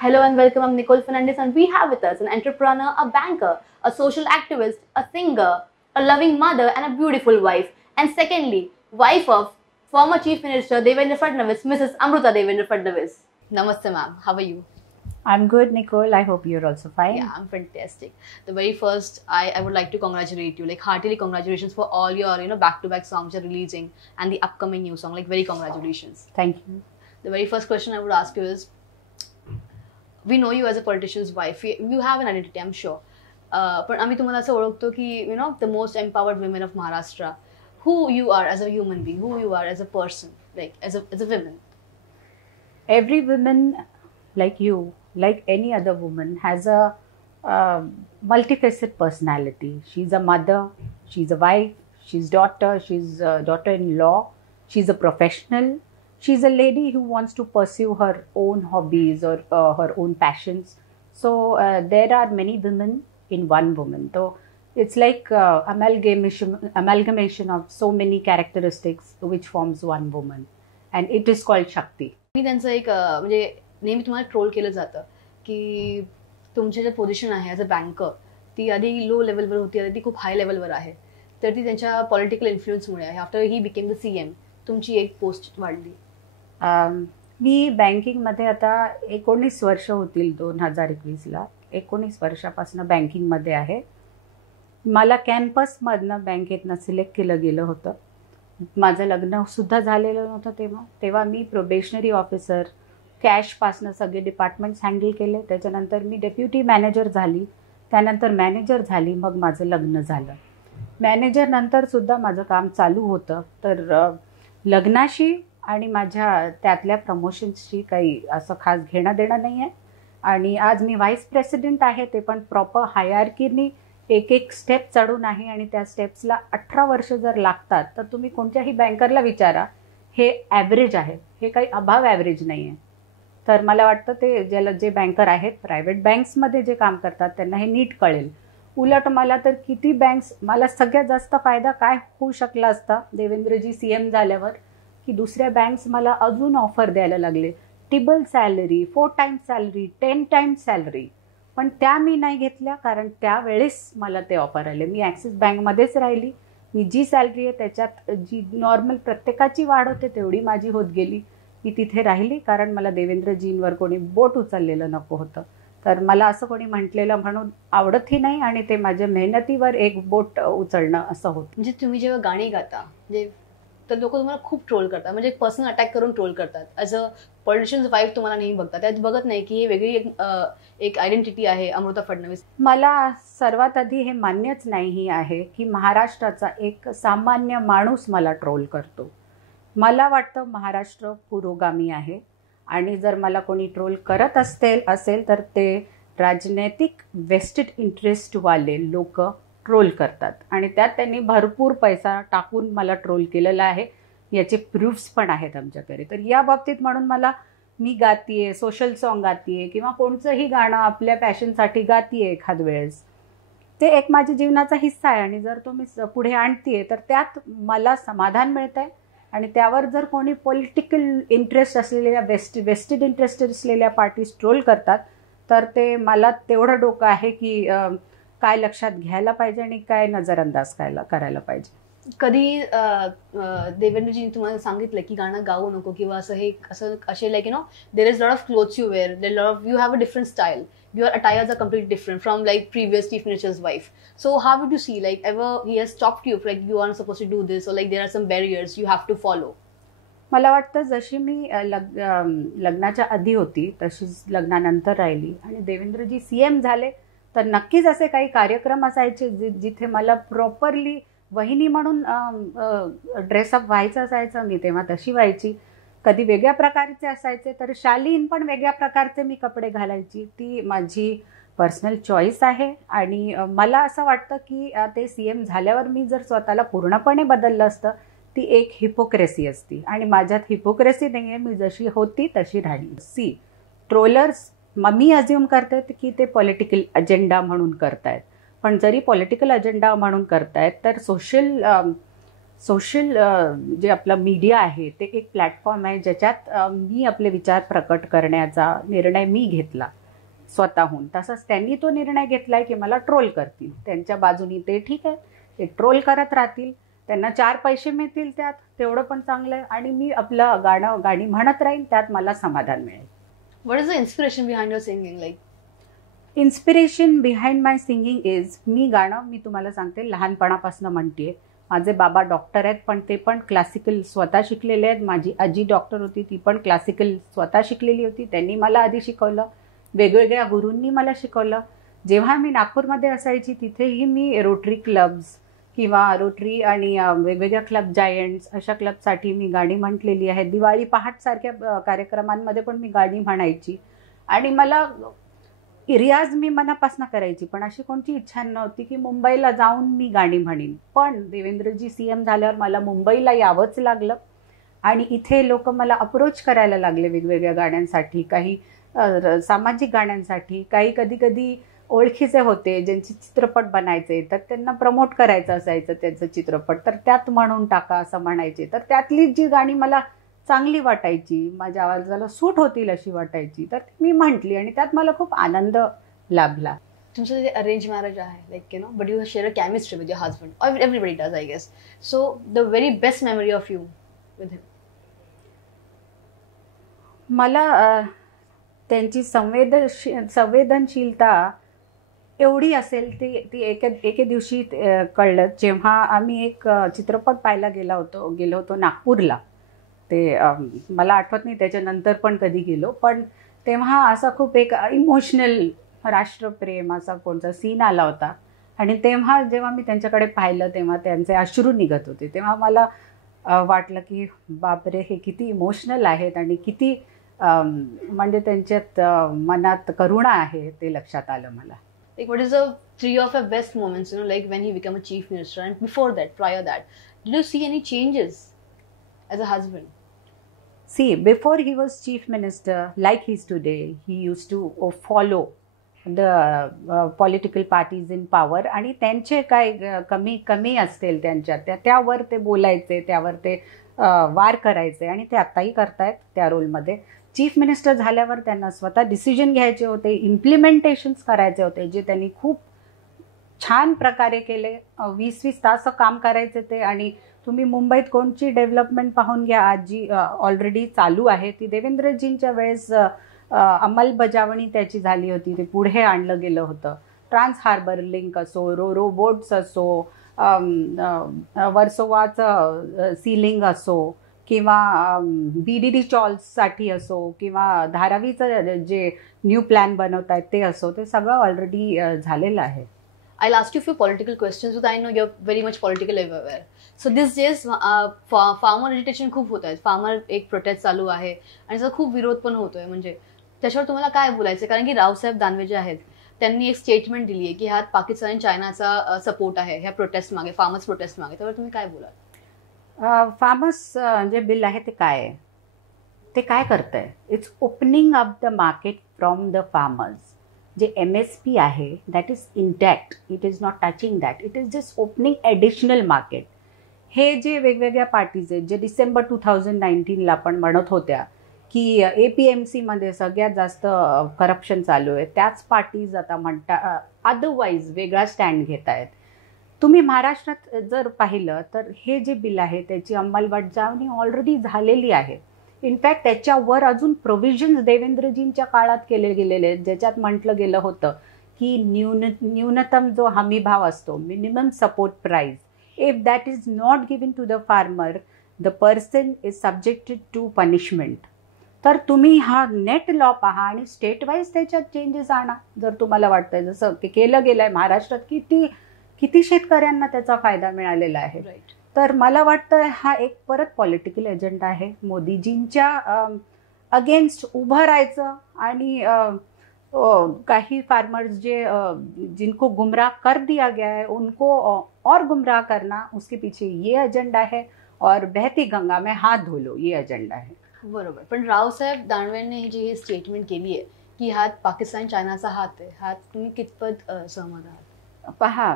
Hello and welcome. I'm Nicole Fernandez, and we have with us an entrepreneur, a banker, a social activist, a singer, a loving mother, and a beautiful wife. And secondly, wife of former Chief Minister Devendra Fadnavis, Mrs. Amruta Devendra Fadnavis. Namaste, ma'am. How are you? I'm good, Nicole. I hope you're also fine. Yeah, I'm fantastic. The very first, I would like to congratulate you, like heartily congratulations for all your back-to-back songs you're releasing and the upcoming new song. Like very congratulations. Thank you. The very first question I would ask you is, we know you as a politician's wife. You have an identity, I'm sure. पण आम्ही तुम्हाला असं ओळखतो की the most empowered women of Maharashtra. Who you are as a human being, who you are as a person, like as a woman. Every woman, like you, like any other woman, has a multifaceted personality. She's a mother, she's a wife, she's daughter, she's a daughter-in-law, she's a professional, she's a lady who wants to pursue her own hobbies or her own passions. So there are many women in one woman. So it's like amalgamation of so many characteristics which forms one woman, and it is called Shakti. मी त्यांचं एक म्हणजे नेहमी तुम्हाला troll केलं जातं की तुमचे जे पोझिशन आहे ॲज अ बँकर ती आधी लो लेवलवर होती, आता ती खूप हाय लेवलवर आहे. तर ती त्यांच्या पॉलिटिकल इन्फ्लुएन्समुळे आहे. After he became the CM तुमची एक पोस्ट वाढली. मी बँकिंगमध्ये आता 19 वर्ष होतील 2021ला. 19 वर्षापासून बँकिंगमध्ये आहे. मला कॅम्पसमधनं बँकेतनं सिलेक्ट केलं गेलं होतं. माझं लग्नसुद्धा झालेलं नव्हतं तेव्हा मी प्रोबेशनरी ऑफिसर, कॅशपासनं सगळे डिपार्टमेंट्स हँडल केले. त्याच्यानंतर मी डेप्युटी मॅनेजर झाली, त्यानंतर मॅनेजर झाली, मग माझं लग्न झालं. मॅनेजर नंतरसुद्धा माझं काम चालू होतं. तर लग्नाशी आणि माझ्या त्यातल्या प्रमोशन्सची काही असं खास घेणं देणं नाही आहे. आणि आज मी व्हाईस प्रेसिडेंट आहे, ते पण प्रॉपर हायरार्कीनी एक स्टेप चढून आहे. आणि त्या स्टेप्सला 18 वर्ष जर लागतात तर तुम्ही कोणत्याही बँकरला विचारा, हे ॲव्हरेज आहे, हे काही अभाव ॲव्हरेज नाही आहे. तर मला वाटतं ते जे बँकर आहेत प्रायव्हेट बँक्समध्ये जे काम करतात त्यांना हे नीट कळेल. उलट मला तर किती मला सगळ्यात जास्त फायदा काय होऊ शकला असता देवेंद्रजी CM झाल्यावर, की दुसऱ्या बँक्स मला अजून ऑफर द्यायला लागले, triple salary, 4 times salary, 10 times salary. पण त्या मी नाही घेतल्या, कारण त्यावेळेस मला ते ऑफर आले. मी ॲक्सिस बँकमध्येच राहिली. मी जी सॅलरी आहे त्याच्यात जी नॉर्मल प्रत्येकाची वाढ होते तेवढी माझी होत गेली. मी तिथे राहिली कारण मला देवेंद्रजींवर कोणी बोट उचललेलं नको होतं. तर मला असं कोणी म्हटलेलं म्हणून आवडतही नाही, आणि ते माझ्या मेहनतीवर एक बोट उचलणं असं होतं. म्हणजे तुम्ही जेव्हा गाणी गाता म्हणजे तर लोक तुम्हाला खूप ट्रोल करतात, म्हणजे पर्सनल अटॅक करून ट्रोल करतात. ॲज अ पॉलिटिशियन्स वाईफ तुम्हाला नेहमी बघतात, त्यात बघत नाही की हे वेगळी एक आयडेंटिटी आहे अमृता फडणवीस. मला सर्वात आधी हे मान्यच नाही आहे की महाराष्ट्राचा एक सामान्य माणूस मला ट्रोल करतो. मला वाटतं महाराष्ट्र पुरोगामी आहे, आणि जर मला कोणी ट्रोल करत असेल तर ते राजनैतिक वेस्टेड इंटरेस्टवाले लोक ट्रोल करतात, आणि त्यात त्यांनी भरपूर पैसा टाकून मला ट्रोल केलेला आहे. याचे प्रूफ्स पण आहेत आमच्याकडे. तर या बाबतीत म्हणून मी गातीये, सोशल सॉन्ग गातीये किंवा कोणचंही गाणं आपल्या पॅशनसाठी गातीये एखाद वेळेस, ते एक माझ्या जीवनाचा हिस्सा आहे. आणि जर तो मी पुढे आणतीये तर त्यात मला समाधान मिळतंय. आणि त्यावर जर कोणी पॉलिटिकल इंटरेस्ट असलेल्या वेस्टेड इंटरेस्ट असलेल्या पार्टीज ट्रोल करतात तर ते मला तेवढं डोकं आहे की काय लक्षात घ्यायला पाहिजे आणि काय नजरअंदाज करायला पाहिजे. कधी देवेंद्रजींनी तुम्हाला सांगितलं की गाणं गाऊ नको किंवा असे like there is lot of clothes you wear, there lot of you have a different style, your attires are completely different from like previous chief minister's wife. So how would you see, like ever he has stopped you, like you aren't supposed to do this, or like there are some barriers you have to follow? मला वाटतं जशी मी लग्नाच्या आधी होती तशीच लग्नानंतर राहिली, आणि देवेंद्रजी CM झाले तर नक्कीच असे काही कार्यक्रम असायचे जिथे मला प्रॉपरली वहिनी म्हणून ड्रेसअप व्हायचं असायचं. मी तेव्हा तशी व्हायची. कधी वेगळ्या प्रकारचे असायचे तर शालीन पण वेगळ्या प्रकारचे मी कपडे घालायची. ती माझी पर्सनल चॉईस आहे. आणि मला असं वाटतं की ते CM झाल्यावर मी जर स्वतःला पूर्णपणे बदललं असतं ती एक हिपोक्रेसी असती, आणि माझ्यात हिपोक्रेसी नाही आहे. मी जशी होती तशी राहिली. ट्रोलर्स मी अज्युम करते की ते पॉलिटिकल अजेंडा म्हणून करतायत, पण जरी पॉलिटिकल अजेंडा म्हणून करतायत तर सोशल जे आपलं मीडिया आहे ते एक प्लॅटफॉर्म आहे ज्याच्यात मी आपले विचार प्रकट करण्याचा निर्णय मी घेतला स्वतःहून. तसंच त्यांनी तो निर्णय घेतलाय की मला ट्रोल करतील. त्यांच्या बाजूनी ते ठीक आहे, ते ट्रोल करत राहतील, त्यांना 4 पैसे मिळतील त्यात, तेवढं पण चांगलं आहे. आणि मी आपलं गाणी म्हणत राहीन, त्यात मला समाधान मिळेल. What is the inspiration behind your singing? Like inspiration behind my singing is, मी तुम्हाला सांगते लहानपणापासून म्हणते. माझे बाबा डॉक्टर आहेत, पण ते पण क्लासिकल स्वतः शिकलेले आहेत. माझी आजी डॉक्टर होती, ती पण क्लासिकल स्वतः शिकलेली होती. त्यांनी मला आधी शिकवलं, वेगवेगळ्या गुरूंनी मला शिकवलं. जेव्हा मी नागपूरमध्ये असायची तिथेही मी रोटरी क्लब्स किंवा रोटरी आणि वेगवेगळ्या क्लब जायंट्स अशा क्लबसाठी मी गाणी म्हटलेली आहेत. दिवाळी पहाटसारख्या कार्यक्रमांमध्ये पण मी गाणी म्हणायची. आणि मला रियाज मी मनापासून करायची, पण अशी कोणती इच्छा नव्हती की मुंबईला जाऊन मी गाणी म्हणीन. पण देवेंद्रजी CM झाल्यावर मला मुंबईला यावंच लागलं आणि इथे लोक मला अप्रोच करायला लागले वेगवेगळ्या गाण्यांसाठी, काही सामाजिक गाण्यांसाठी, काही कधी कधी ओळखीचे होते ज्यांचे चित्रपट बनायचे, तर त्यांना प्रमोट करायचं असायचं त्यांचं चित्रपट, तर त्यात म्हणून टाका असं म्हणायचे. तर त्यातलीच जी गाणी मला चांगली वाटायची, माझ्या आवाजाला सूट होतील अशी वाटायची, तर मी म्हटली आणि त्यात मला खूप आनंद लाभला. तुमचं जे अरेंज मॅरेज आहे, like but you share a chemistry with your husband, और everybody does I guess. So the very best memory of you with him? मला त्यांची संवेदनशीलता एवढी असेल ती एके दिवशी कळलं जेव्हा आम्ही एक चित्रपट पाहायला गेलो होतो नागपूरला. ते मला आठवत नाही त्याच्यानंतर पण कधी गेलो, पण तेव्हा असा खूप एक इमोशनल राष्ट्रप्रेम असा कोणता सीन आला होता. आणि तेव्हा जेव्हा मी त्यांच्याकडे पाहिलं तेव्हा त्यांचे अश्रू निघत होते. तेव्हा मला वाटलं की बापरे, हे किती इमोशनल आहेत आणि किती म्हणजे त्यांच्यात मनात करुणा आहे ते लक्षात आलं मला. Like, what is the 3 of your best moments, like when he became a chief minister and before that, prior that, did you see any changes as a husband? See, before he was chief minister, like he is today, he used to follow the political parties in power आणि त्यांचे काय कमी असतील त्यांच्यात त्यावर ते बोलायचे, त्यावर ते वार करायचे आणि ते आत्ताही करतायत त्या रोलमध्ये. चीफ मिनिस्टर झाल्यावर त्यांना स्वतः डिसिजन घ्यायचे होते, इम्प्लिमेंटेशन्स करायचे होते, जे त्यांनी खूप छान प्रकारे केले. 20-20 तास काम करायचे ते. आणि तुम्ही मुंबईत कोणची डेव्हलपमेंट पाहून घ्या आज जी ऑलरेडी चालू आहे, ती देवेंद्रजींच्या वेळेस अंमलबजावणी त्याची झाली होती, ते पुढे आणलं गेलं होतं. ट्रान्स हार्बर लिंक असो, रो बोट्स असो, वर्सोवाचं सीलिंग असो, किंवा BDD चॉल्ससाठी असो, किंवा धारावीचं जे न्यू प्लॅन बनवत आहेत ते असो, ते सगळं ऑलरेडी झालेलं आहे. I'll ask you a few political questions because I know you're very much politically aware. So these days farmer agitation खूप होत आहे. फार्मर एक प्रोटेस्ट चालू आहे आणि त्याचा खूप विरोध पण होतोय. म्हणजे त्याच्यावर तुम्हाला काय बोलायचं? कारण की रावसाहेब दानवे जे आहेत त्यांनी एक स्टेटमेंट दिली आहे की ह्यात पाकिस्तान आणि चायनाचा सपोर्ट आहे ह्या प्रोटेस्ट मागे, फार्मर्स प्रोटेस्ट मागे. त्यावर तुम्ही काय बोलाल? फार्मर्स जे बिल आहे ते काय आहे, ते काय करत आहे? It's opening up the market from the farmers. जे MSP आहे that is intact, it is not touching that, it is just opening additional market. हे जे वेगवेगळ्या पार्टीज आहेत जे डिसेंबर 2019ला आपण म्हणत होत्या की APMCमध्ये सगळ्यात जास्त करप्शन चालू आहे, त्याच पार्टीज आता म्हणता अदरवाईज वेगळा स्टँड घेत आहेत. तुम्ही महाराष्ट्रात जर पाहिलं तर हे जे बिल आहे त्याची अंमलबजावणी ऑलरेडी झालेली आहे. इनफॅक्ट त्याच्यावर अजून प्रोव्हिजन्स देवेंद्रजींच्या काळात केले गेलेले आहेत, ज्याच्यात म्हटलं गेलं होतं की न्यूनतम जो हमी भाव असतो, minimum support price, if that is not given to the farmer, the person is subjected to punishment. तर तुम्ही हा नेट लॉ पहा आणि स्टेट वाईज त्याच्यात चेंजेस आणा जर तुम्हाला वाटतंय. जसं ते केलं गेलं आहे महाराष्ट्रात, किती शेतकऱ्यांना त्याचा फायदा मिळालेला आहे. तर मला वाटतं हा एक परत पॉलिटिकल एजेंडा आहे. मोदीजींच्या अगेन्स्ट उभं राहायचं आणि काही फार्मर्स जिनको गुमराह कर दिया गया है उनको और गुमराह करना, उसके पीछे ये एजेंडा है. और बहती गंगा में हाथ धो लो, ये एजेंडा है. बरोबर. पण रावसाहेब दानवेंनी जी ही स्टेटमेंट केली आहे की ह्यात पाकिस्तान चायनाचा हात आहे, ह्यात तुम्ही कितपत सहमत आहात? पहा,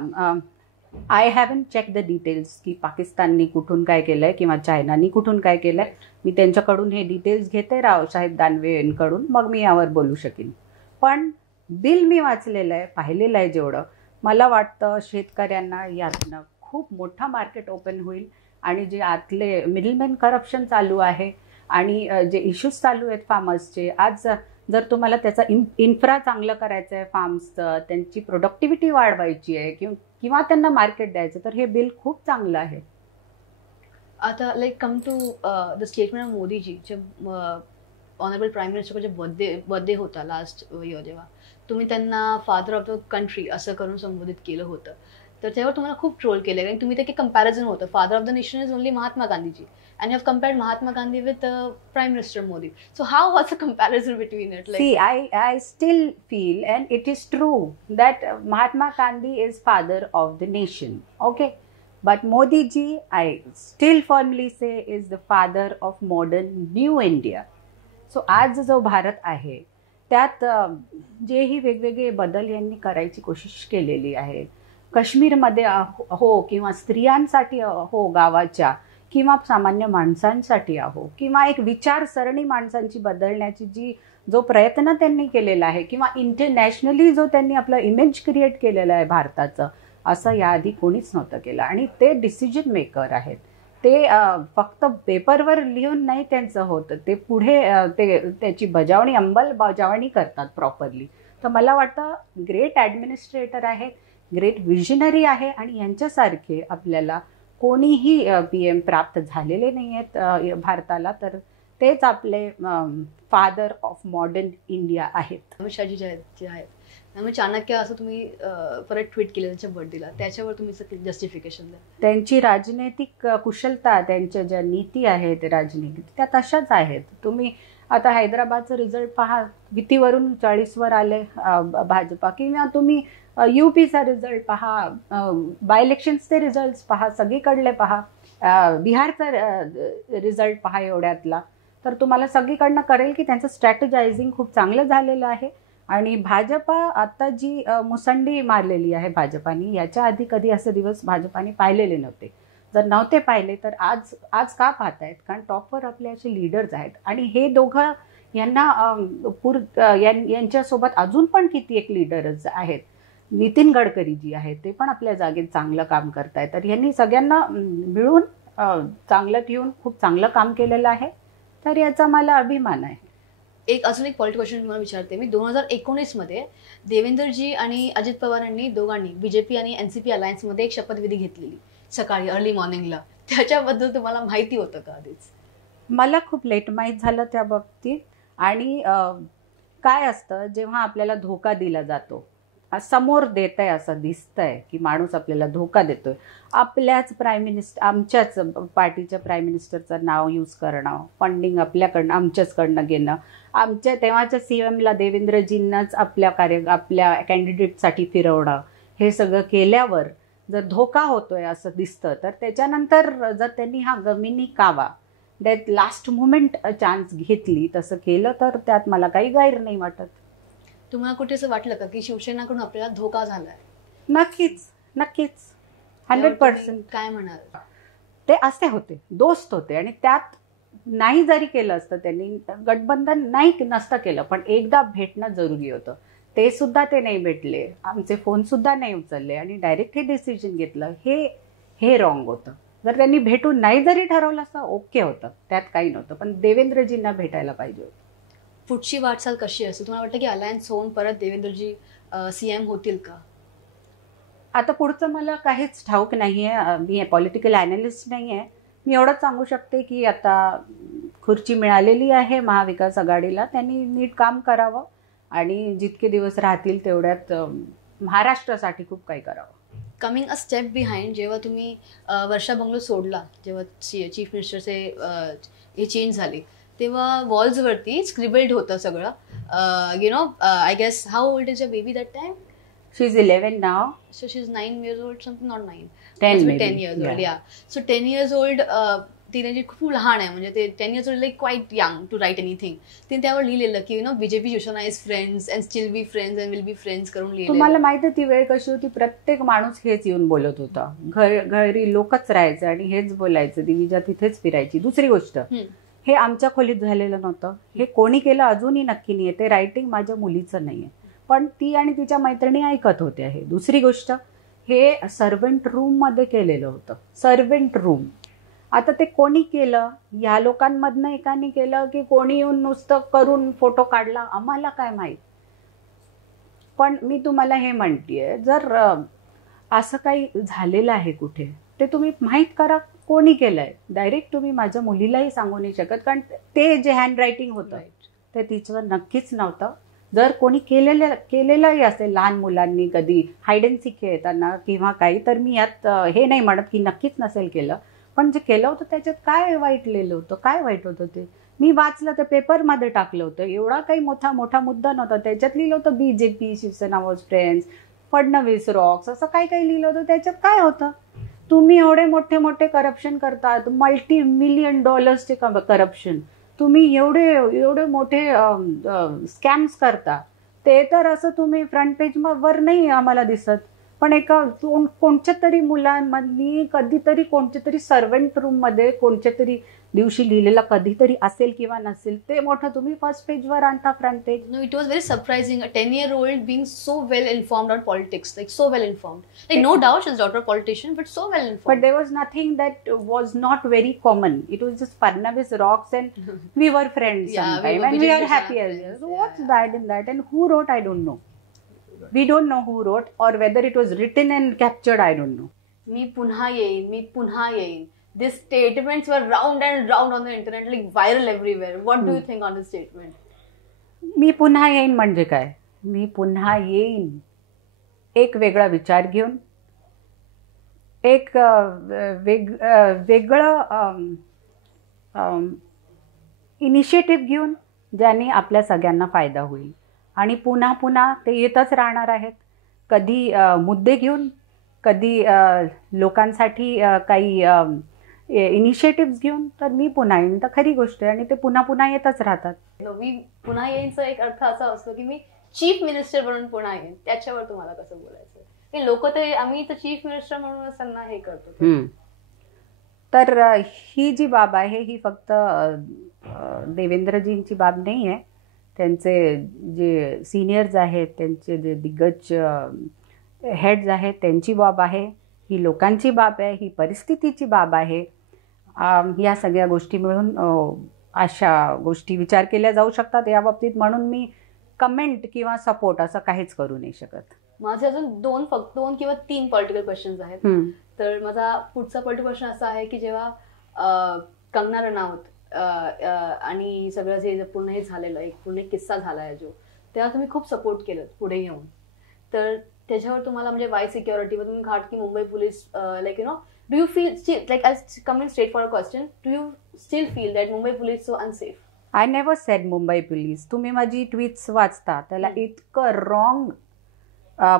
I haven't check the details की पाकिस्ताननी कुठून काय केलंय किंवा चायनानी कुठून काय केलंय. मी त्यांच्याकडून हे डिटेल्स घेते रावसाहेब दानवेंकडून, मग मी यावर बोलू शकेन. पण बिल मी वाचलेलं आहे, पाहिलेलं आहे जेवढं, मला वाटतं शेतकऱ्यांना यातनं खूप मोठा मार्केट ओपन होईल. आणि जे आतले मिडलमॅन करप्शन चालू आहे आणि जे इश्यूज चालू आहेत फार्मर्सचे, आज जर तुम्हाला त्याचा इन्फ्रा चांगलं करायचं आहे, फार्म्सचं त्यांची प्रोडक्टिव्हिटी वाढवायची आहे किंवा त्यांना मार्केट द्यायचं, तर हे बिल खूप चांगलं आहे. आता like come to the statement of Modiji, जे ऑनरेबल प्राईम मिनिस्टरचा जे बर्थडे होता लास्ट इयर, जेव्हा तुम्ही त्यांना फादर ऑफ द कंट्री असं करून संबोधित केलं होतं, तर त्यावर तुम्हाला खूप ट्रोल केलं, कारण तुम्ही ते की कंपॅरिझन होतं, father of the nation is only Mahatma Gandhiji and you have compared Mahatma Gandhi with Prime Minister Modi. So how was the comparison between it? Like, see, I still feel, and it is true, that Mahatma Gandhi is father of the nation, okay, but Modi ji, I still firmly say, is the father of modern new India. So आज जो भारत आहे त्यात जेही वेगवेगळे बदल यांनी करायची कोशिश केलेली आहे, काश्मीरमध्ये हो किंवा स्त्रियांसाठी हो गावाच्या, किंवा सामान्य माणसांसाठी आहो, किंवा एक विचारसरणी माणसांची बदलण्याची जो प्रयत्न त्यांनी केलेला आहे, किंवा इंटरनॅशनली जो त्यांनी आपलं इमेज क्रिएट केलेलं आहे भारताचं, असं याआधी कोणीच नव्हतं केलं. आणि ते डिसिजन मेकर आहेत. ते फक्त पेपरवर लिहून नाही त्यांचं होतं, ते पुढे त्याची अंमलबजावणी करतात प्रॉपरली. तर मला वाटतं ग्रेट ॲडमिनिस्ट्रेटर आहेत, ग्रेट विजनरी आहे, आणि यांच्यासारखे आपल्याला कोणीही PM प्राप्त झालेले नाही आहेत भारताला, तर तेच आपले फादर ऑफ मॉडर्न इंडिया आहेत. अमित शाहजी जे आहेत त्यामुळे चाणक्य असं तुम्ही परत ट्विट केलं त्यांच्या बर्थडेला, त्याच्यावर तुम्ही जस्टिफिकेशन द्या. त्यांची राजनैतिक कुशलता, त्यांच्या ज्या नीती आहेत राजनीती, त्या तशाच आहेत. तुम्ही आता हैदराबादचं रिझल्ट पहा, कितीवरून 40वर आले भाजपा, किंवा तुम्ही UPचा रिझल्ट पहा, बाय इलेक्शन्सचे रिझल्ट पहा, सगळीकडले पहा, बिहारचा रिझल्ट पहा एवढ्यातला, तर तुम्हाला सगळीकडनं कळेल की त्यांचं स्ट्रॅटेजायझिंग खूप चांगलं झालेलं आहे. आणि भाजपा आता जी मुसंडी मारलेली आहे भाजपानी, याच्या आधी कधी असे दिवस भाजपाने पाहिलेले नव्हते. जर नव्हते पाहिले तर आज का पाहतायत? कारण टॉपवर आपले असे लीडर्स आहेत, आणि हे दोघं यांना यांच्यासोबत अजून पण किती एक लीडर्स आहेत. नितीन गडकरी जी आहेत ते पण आपल्या जागेत चांगलं काम करतायत. तर यांनी सगळ्यांना मिळून चांगलं ठेवून खूप चांगलं काम केलेलं आहे, तर याचा मला अभिमान आहे. अजून एक पॉलिटिकल क्वेश्चन तुम्हाला विचारते मी. 2019 मध्ये देवेंद्रजी आणि अजित पवारांनी दोघांनी BJP आणि NCP अलायन्समध्ये एक शपथविधी घेतलेली सकाळी अर्ली मॉर्निंगला, त्याच्याबद्दल तुम्हाला माहिती होतं का आधीच? मला खूप लेट माहीत झालं त्या बाबतीत. आणि काय असतं, जेव्हा आपल्याला धोका दिला जातो, समोर देत आहे असं दिसतंय की माणूस आपल्याला धोका देतोय, आपल्याच प्राईम मिनिस्टर, आमच्याच पार्टीच्या प्राईम मिनिस्टरचं नाव यूज करणं, फंडिंग आपल्याकडनं आमच्याचकडनं घेणं, आमच्या तेव्हाच्या CMला देवेंद्रजींनाच आपल्या कॅन्डिडेटसाठी फिरवणं, हे सगळं केल्यावर जर धोका होतोय असं दिसतं, तर त्याच्यानंतर जर त्यांनी हा गमिनी कावा दॅट लास्ट मोमेंट चान्स घेतली, तसं केलं, तर त्यात मला काही गैर नाही वाटत. तुम्हाला कुठे असं वाटलं का की शिवसेनाकडून आपल्याला धोका झालाय? नक्कीच 100%. काय म्हणाल? ते असे होते, दोस्त होते, आणि त्यात नाही जरी केलं असतं त्यांनी, गठबंधन नाही नसतं केलं, पण एकदा भेटणं जरुरी होतं. ते सुद्धा ते नाही भेटले, आमचे फोन सुद्धा नाही उचलले, आणि डायरेक्ट हे डिसिजन घेतलं, हे रॉंग होतं. जर त्यांनी भेटून नाही जरी ठरवलं असतं ओके होतं, त्यात काही नव्हतं, पण देवेंद्रजींना भेटायला पाहिजे होतं. पुढची वाटचाल कशी असते? तुम्हाला वाटतं की अलायन्स होऊन परत देवेंद्रजी CM होतील का? आता पुढचं मला काहीच ठाऊक नाही आहे, मी पॉलिटिकल ॲनालिस्ट नाही आहे. मी एवढंच सांगू शकते की आता खुर्ची मिळालेली आहे महाविकास आघाडीला, त्यांनी नीट काम करावं, आणि जितके दिवस राहतील तेवढ्यात महाराष्ट्रासाठी खूप काही करावं. कमिंग अ स्टेप बिहाइंड, जेव्हा तुम्ही वर्षा बंगलो सोडला, जेव्हा चीफ मिनिस्टरचे हे चेंज झाले, तेव्हा वॉल्सवरती स्क्रिबल्ड होतं सगळं. I guess how old is a baby that time? She is 11 now. So she's 9 years old, something, not 9. 10 10 years old, yeah. So 10 years old, तिने जी खूप लहान आहे, म्हणजे ते 10 years old, like quite young to write anything. तिने त्यावर लिहिलेलं की BJP Shiv Sena is friends and still be friends and will be friends करून लिहिलेलं. तुम्हाला माहिती आहे ती वेळ कशी होती, प्रत्येक माणूस हेच येऊन बोलत होता, घरी लोकच राहायचं आणि हेच बोलायचं, दिविजा तिथेच फिरायची. दुसरी गोष्ट, हे आमच्या खोलीत झालेलं नव्हतं, हे कोणी केलं अजूनही नक्की नाहीये, ते रायटिंग माझ्या मुलीचं नाहीये, पण ती आणि तिच्या मैत्रिणी ऐकत होत्या हे. दुसरी गोष्ट, हे सर्वंट रूम मध्ये केलेलं होतं, सर्वंट रूम. आता ते कोणी केलं, या लोकांमधनं एकाने केलं की कोणी येऊन नुसतं करून फोटो काढला, आम्हाला काय माहित. पण मी तुम्हाला हे म्हणतेय, जर असं काही झालेलं आहे कुठे, ते तुम्ही माहीत करा कोणी केलंय. डायरेक्ट तुम्ही माझ्या मुलीलाही सांगू नाही शकत, कारण ते जे हँड रायटिंग होतं ते तिचं नक्कीच नव्हतं. जर कोणी केलेलंही असेल लहान मुलांनी कधी हाईड अँड सीक खेळताना किंवा काही, तर मी यात हे नाही म्हणत की नक्कीच नसेल केलं, पण जे केलं होतं त्याच्यात काय वाईट लिहिलं होतं, काय वाईट होतं ते मी वाचलं, तर पेपरमध्ये टाकलं होतं. एवढा काही मोठा मुद्दा नव्हता. त्याच्यात लिहिलं होतं BJP Shiv Sena was friends, Fadnavis rocks, असं काही काही लिहिलं होतं. त्याच्यात काय होतं, तुम्ही एवढे मोठे करप्शन करतात, $multi-million करप्शन, तुम्ही एवढे मोठे स्कॅम्स करता, ते तर असं तुम्ही फ्रंट पेज वर नाही आम्हाला दिसत, पण एका कोणत्या तरी मुलांनी कधीतरी कोणत्या तरी सर्वंट रूम मध्ये कोणत्या तरी दिवशी लिहिलेला कधीतरी असेल किंवा नसेल, ते मोठं तुम्ही फर्स्ट पेजवर आणता, front page. No, it was very surprising. A 10-year-old being so well informed on politics, like so well informed. Like no doubt she's daughter of a politician, but so well informed. But there was nothing that was not very common. It was just Fadnavis rocks and we were friends sometime and we are happy as well. So what's bad in that? And who wrote, I don't know. We don't know who wrote or whether it was written and captured, I don't know. मी पुन्हा येईन. These statements were round and round on the internet, like viral everywhere. What do you think on this statement? मी पुन्हा येईन म्हणजे काय? मी पुन्हा येईन एक वेगळा विचार घेऊन, एक वेगळं इनिशिएटिव्ह घेऊन, ज्याने आपल्या सगळ्यांना फायदा होईल. आणि पुन्हा ते येतच राहणार आहेत, कधी मुद्दे घेऊन, कधी लोकांसाठी काही इनिशिएटिव्ह घेऊन. तर मी पुन्हा येईन तर खरी गोष्ट आहे, आणि ते पुन्हा येतच राहतात. मी पुन्हा येईनचा एक अर्थ असा असतो की मी चीफ मिनिस्टर म्हणून पुन्हा येईन. त्याच्यावर तुम्हाला कसं बोलायचं? लोक ते आम्ही तर चीफ मिनिस्टर म्हणूनच त्यांना हे करतो. तर ही जी बाब आहे ही फक्त देवेंद्रजींची बाब नाही आहे, त्यांचे जे सिनियर्स आहेत, त्यांचे जे दिग्गज हेड्स आहेत त्यांची बाब आहे, ही लोकांची बाब आहे, ही परिस्थितीची बाब आहे. या सगळ्या गोष्टी मिळून अशा गोष्टी विचार केल्या जाऊ शकतात या बाबतीत. म्हणून मी कमेंट किंवा सपोर्ट असं काहीच करू नाही शकत. माझे अजून दोन किंवा 3 पॉलिटिकल क्वेश्चन्स आहेत. तर माझा पुढचा पॉलिटिकल क्वेश्चन असा आहे की जेव्हा कंगना रनौत आणि सगळं जे पूर्ण हे झालेलं एक पूर्ण किस्सा झाला आहे जो, तेव्हा तुम्ही खूप सपोर्ट केलं पुढे येऊन. तर त्याच्यावर तुम्हाला म्हणजे वाय सिक्युरिटीवर तुम्ही घाट की Mumbai police like do you feel still, like I'll come in straight for a question, do you still feel that Mumbai police so unsafe? I never said Mumbai police. तुम्ही माझी ट्वीट्स वाचता, त्याला इतकं रॉंग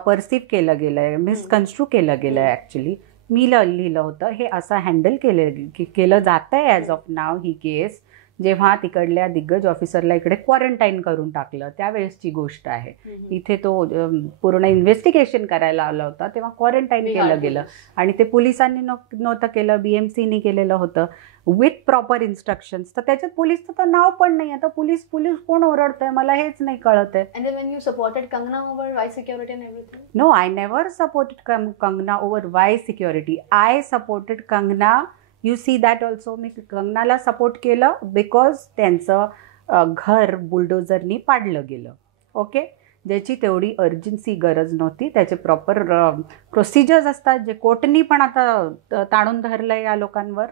परसिव्ह केलं गेलंय, मिसकन्स्ट्रू केलं गेलंय. Actually मी लिहिलं होतं हे असं हँडल केलं जात आहे ॲज ऑफ नाव ही केस. जेव्हा तिकडल्या दिग्गज ऑफिसरला इकडे क्वारंटाईन करून टाकलं त्यावेळेसची गोष्ट आहे. इथे तो पूर्ण इन्व्हेस्टिगेशन करायला आला होता तेव्हा क्वारंटाईन केलं गेलं, आणि ते पोलिसांनी नव्हतं केलं, BMCनी केलेलं होतं विथ प्रॉपर इन्स्ट्रक्शन्स. तर त्याच्यात पोलिसचं तर नाव पण नाही. आता पोलीस कोण ओरडतंय मला हेच नाही कळत आहे. And then when you supported Kangana over why security and everything? No, I never supported Kangana over why security. I supported Kangana. You see that also. मी कंगनाला सपोर्ट केलं बिकॉज त्यांचं घर बुलडोझरनी पाडलं गेलं. ओके, ज्याची तेवढी अर्जन्सी गरज नव्हती. त्याचे प्रॉपर प्रोसिजर्स असतात जे कोर्टनी पण आता ताणून धरलं या लोकांवर.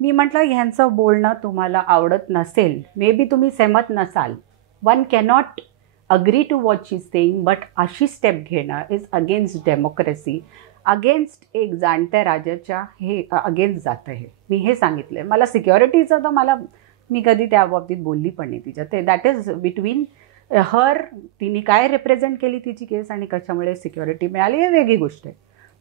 मी म्हटलं ह्यांचं बोलणं तुम्हाला आवडत नसेल, मे बी तुम्ही सहमत नसाल, one cannot agree to what she is saying, but अशी स्टेप घेणं इज अगेन्स्ट डेमोक्रेसी, अगेन्स्ट एक जाणत्या राजाच्या हे अगेन्स्ट जात आहे. मी हे सांगितलंय. मला सिक्युरिटीचं तर मी कधी त्या बाबतीत बोलली पण नाही तिच्या. ते दॅट इज बिटवीन हर, तिने काय रिप्रेझेंट केली तिची केस आणि कशामुळे सिक्युरिटी मिळाली हे वेगळी गोष्ट आहे.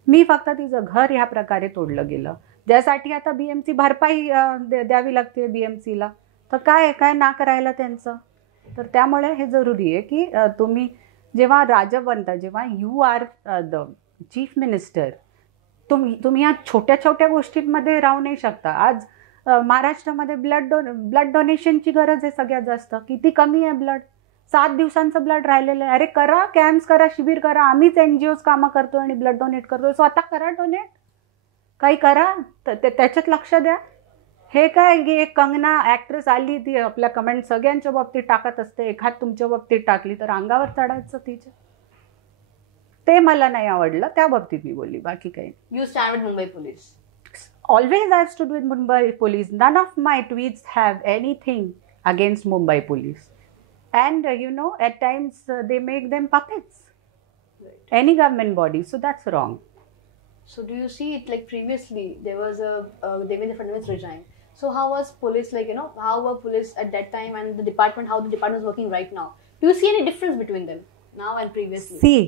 मी फक्त तिचं घर ह्या प्रकारे तोडलं गेलं, त्यासाठी आता BMC भरपाई द्यावी लागते BMCला. तर काय ना करायला त्यांचं. तर त्यामुळे हे जरुरी आहे की तुम्ही जेव्हा राजा बनता, जेव्हा you are the chief minister, तुम्ही या छोट्या छोट्या गोष्टींमध्ये राहू नाही शकता. आज महाराष्ट्रामध्ये ब्लड डोनेशनची गरज आहे सगळ्यात जास्त. किती कमी आहे ब्लड. 7 दिवसांचं ब्लड राहिलेलं आहे. अरे करा, कॅम्प्स करा, शिबिर करा. आम्हीच NGOs कामं करतो आणि ब्लड डोनेट करतो. स्वतः करा डोनेट, काही करा, त्याच्यात लक्ष द्या. हे काय की एक कंगना ॲक्ट्रेस आली, ती आपल्या कमेंट सगळ्यांच्या बाबतीत टाकत असते, एखाद तुमच्या बाबतीत टाकली तर अंगावर चढायचं तिच्या. ते मला नाही आवडलं, त्या बाबतीत मी बोलली, बाकी काही. You stand with Mumbai police. Always I stood with Mumbai police. None of my tweets have anything against Mumbai police. And at times they make them puppets. Right. Any government body. So that's wrong. So do you see it like previously there was Devendra Fadnavis regime. So how was police how were police at that time and the department, how the department is working right now? Do you see any difference between them now and previously? See,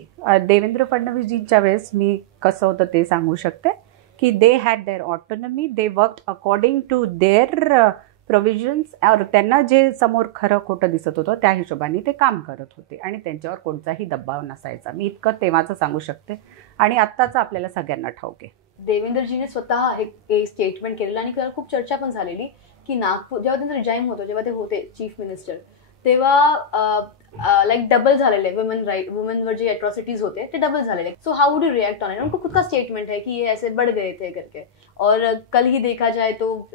Devendra Fadnavis जींच्या वेळेस मी कसं होतं ते सांगू शकते की they had their autonomy, they worked according to their provisions. त्यांना जे समोर खरं खोटं दिसत होतं त्या हिशोबाने ते काम करत होते आणि त्यांच्यावर कोणताही दबाव नसायचा. मी इतकं तेव्हाचं सांगू शकते आणि आत्ताचं आपल्याला सगळ्यांना ठाऊक आहे. देवेंद्रजीने स्वतः एक स्टेटमेंट केलेलं आणि त्यावर खूप चर्चा पण झालेली की नागपूर जेव्हा त्यांचं रिजाईम होतं, जेव्हा ते होते चीफ मिनिस्टर, तेव्हा लाइक डबल झालेले वुमेनवर जे अट्रॉसिटीज होते ते डबल झालेले. So how would you react on it? उनको खुद का स्टेटमेंट है कि ये ऐसे बढ़ गए थे करके. और कल ही देखा जाए तो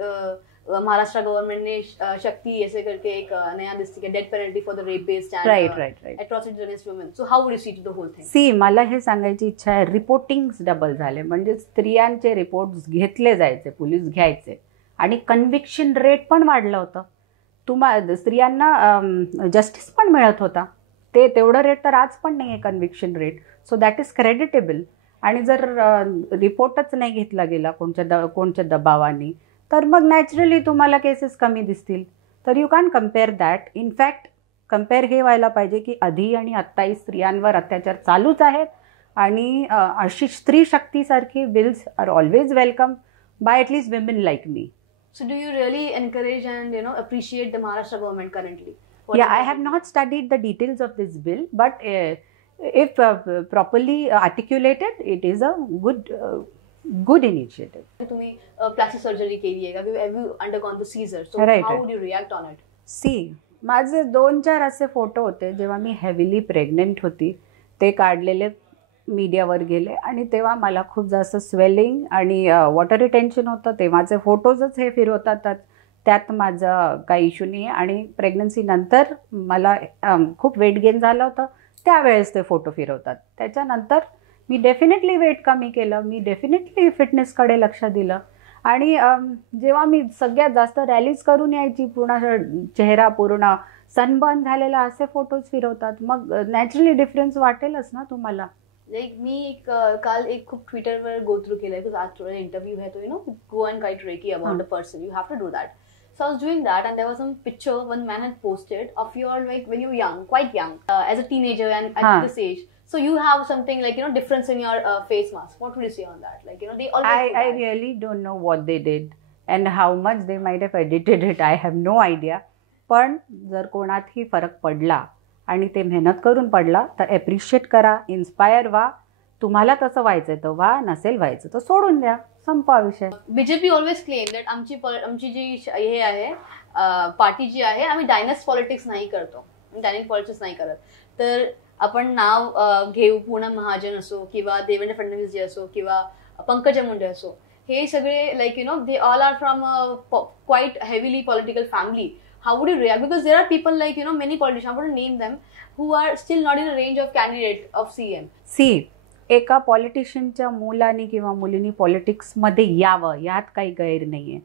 महाराष्ट्र गवर्नमेंट ने शक्ति ऐसे करके एक नया दिसती है, death penalty for the rapist and right atrocities against women. So how would you see to the whole thing? See, मला हे सांगायची इच्छा आहे, रिपोर्टिंग्स डबल झाले. म्हणजे स्त्रियांचे रिपोर्ट्स घेतले जायचे, पोलीस घ्यायचे आणि कन्व्हिक्शन रेट पण वाढलं होतं. स्त्रियांना जस्टिस पण मिळत होता. ते तेवढं रेट तर आज पण नाही आहे conviction rate. So that is creditable. आणि जर रिपोर्टच नाही घेतला गेला कोणत्या दबावाने तर मग नॅचरली तुम्हाला केसेस कमी दिसतील. तर you can compare that. In fact compare हे व्हायला पाहिजे की आधी आणि आत्ताही स्त्रियांवर अत्याचार चालूच आहेत आणि अशी स्त्री शक्तीसारखी bills are always welcome by at least women like me. So do you really encourage and appreciate the Maharashtra government currently? Yeah, I have not studied the details of this bill, but if properly articulated, it is a good initiative. तुम्ही plastic surgery केली आहे का? Have you undergone the seizure? So how would you react on it? See, माझे 2-4 असे photo होते जेव्हा मी heavily pregnant होती, ते काढलेले मीडियावर गेले आणि तेव्हा मला खूप जास्त स्वेलिंग आणि वॉटर रिटेन्शन होतं. तेव्हाचे फोटोजच हे फिरवतात, त्यात माझा काही इश्यू नाही आहे. आणि प्रेग्नन्सी नंतर मला खूप वेट गेन झालं होतं, त्यावेळेस ते फोटो फिरवतात. त्याच्यानंतर मी डेफिनेटली वेट कमी केलं, मी डेफिनेटली फिटनेसकडे लक्ष दिलं. आणि जेव्हा मी सगळ्यात जास्त रॅलीज करून यायची, पूर्ण चेहरा पूर्ण सनबर्न झालेला असे फोटोज फिरवतात, मग नॅचरली डिफरन्स वाटेलच ना तुम्हाला. लाइक मी काल एक खूप ट्विटरवर गो थ्रू केलंय बिकॉज आज थोड़ा इंटरव्यू है तो go and write recce about a person, you have to do that. So I was doing that and there was some picture one man had posted of your like when you were young, quite young, as a teenager and at this age. So you have something like difference in your face mask. What would you say on that? Like they always I really don't know what they did and how much they might have edited it. I have no idea. पण जर कोणातही फरक पडला आणि ते मेहनत करून पडला तर ॲप्रिशिएट करा, इन्स्पायर व्हा. तुम्हाला तसं व्हायचं तर व्हा, नसेल व्हायचं तर सोडून द्या, संपा विषय. बीजेपी ऑलवेज क्लेम दॅट आमची जी हे आहे पार्टी जी आहे, आम्ही डायनेस्ट पॉलिटिक्स नाही करतो, डायनेस्ट पॉलिटिक्स नाही करत. तर आपण नाव घेऊ पूनम महाजन असो किंवा देवेंद्र फडणवीस जी असो किंवा पंकजा मुंडे असो, हे सगळे like they all are from quite heavily political family. How would you react? Because there are people like many politicians, I wouldn't name them, who are still not in a range of candidate of CM. See, एका पॉलिटिशियनच्या मुलांनी किंवा मुलींनी पॉलिटिक्समध्ये यावं यात काही गैर नाही आहे.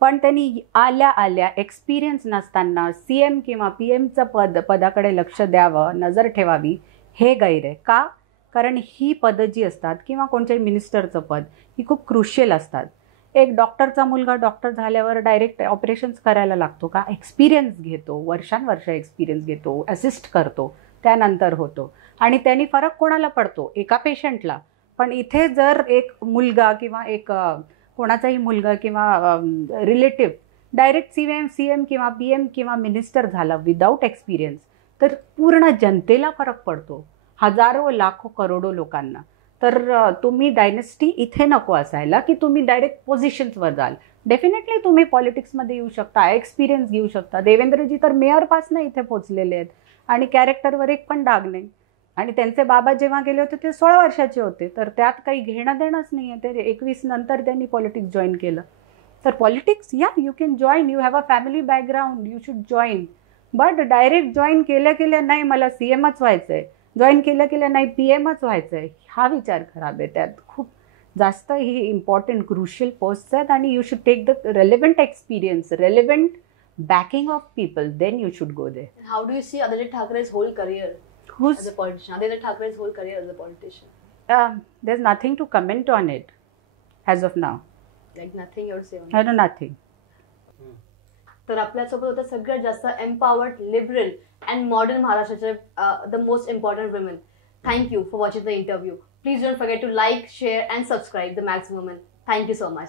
पण त्यांनी आल्या एक्सपिरियन्स नसताना CM किंवा PMचं पदाकडे लक्ष द्यावं, नजर ठेवावी, हे गैर आहे. का? कारण ही पदं जी असतात किंवा कोणत्याही मिनिस्टरचं पद ही खूप क्रुशियल असतात. एक डॉक्टरचा मुलगा डॉक्टर झाल्यावर डायरेक्ट ऑपरेशन्स करायला लागतो का? एक्सपिरियन्स घेतो, वर्षानुवर्ष एक्सपिरियन्स घेतो, असिस्ट करतो, त्यानंतर होतो आणि त्यांनी फरक कोणाला पडतो? एका पेशंटला. पण इथे जर एक मुलगा किंवा एक कोणाचाही मुलगा किंवा रिलेटिव्ह डायरेक्ट CM किंवा PM किंवा मिनिस्टर झाला विदाऊट एक्सपिरियन्स, तर पूर्ण जनतेला फरक पडतो, हजारो लाखो करोडो लोकांना. तर तुम्ही डायनेस्टी इथे नको असायला की तुम्ही डायरेक्ट पोझिशन्सवर जाल. डेफिनेटली तुम्ही पॉलिटिक्समध्ये येऊ शकता, एक्सपिरियन्स घेऊ शकता. देवेंद्रजी तर मेयरपासनं इथे पोचलेले आहेत आणि कॅरेक्टरवर एक पण डाग नाही. आणि त्यांचे बाबा जेव्हा गेले होते ते 16 वर्षाचे होते, तर त्यात काही घेणं देणंच नाही आहे. ते 21 नंतर त्यांनी पॉलिटिक्स जॉईन केलं. तर politics you can join, you have a family background, you should join. But direct join केल्या नाही मला CMच व्हायचं आहे, जॉईन केल्या नाही PMच व्हायचं आहे, हा विचार खराब आहे. त्यात खूप जास्त ही इम्पॉर्टंट क्रुशियल पोस्ट आहेत आणि you should take the relevant experience, relevant backing of people, then you should go there. How do you see Aditya Thakere's whole career as a politician? Aditya Thakere's whole career as a politician? There's nothing to comment on it as of now. Like nothing you would say on it? I know nothing. तर आपल्यासोबत होतं सगळ्यात जास्त empowered, liberal and modern महाराष्ट्राचे the most important women. Thank you for watching the interview. Please don't forget to like, share and subscribe the max women. Thank you so much.